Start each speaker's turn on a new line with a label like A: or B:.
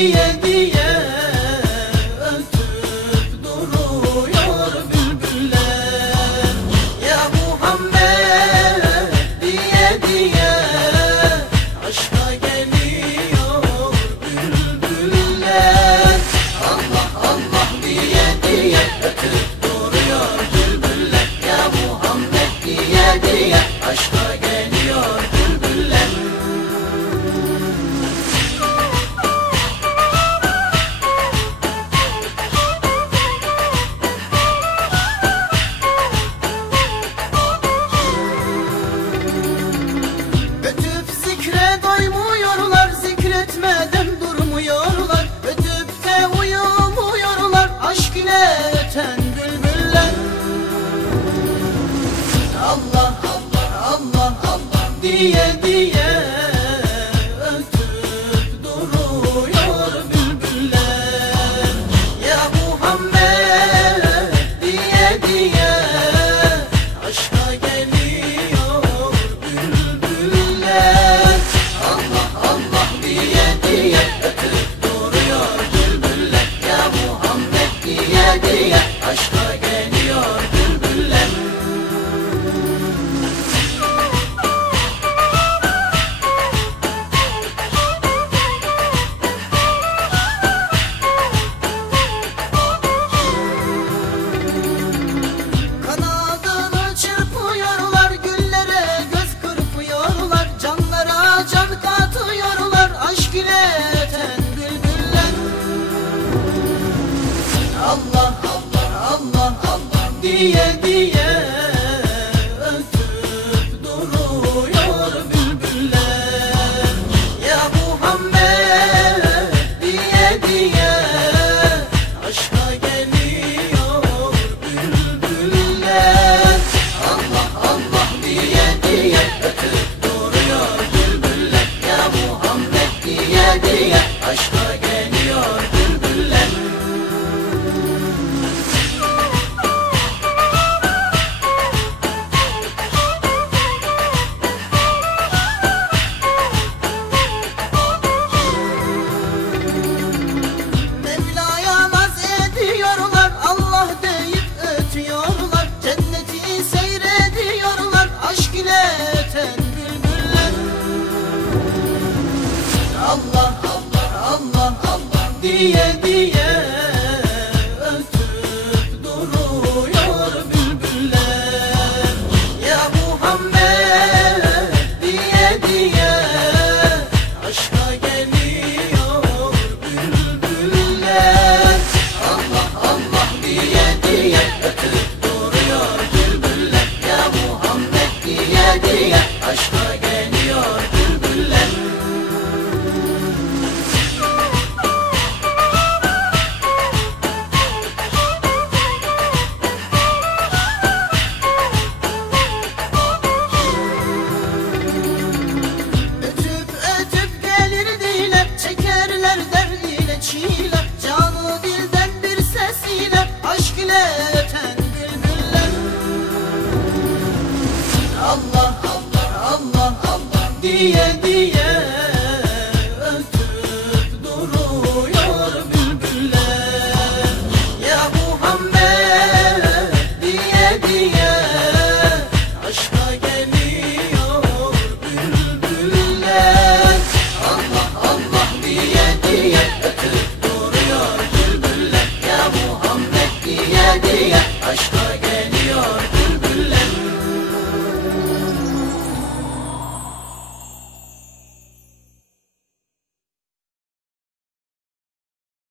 A: diye diye ötüp duruyor bülbüller Ya Muhammed diye diye aşka geliyor bülbüller Allah Allah diye diye ötüp يدي yeah. yeah, yeah. diye diye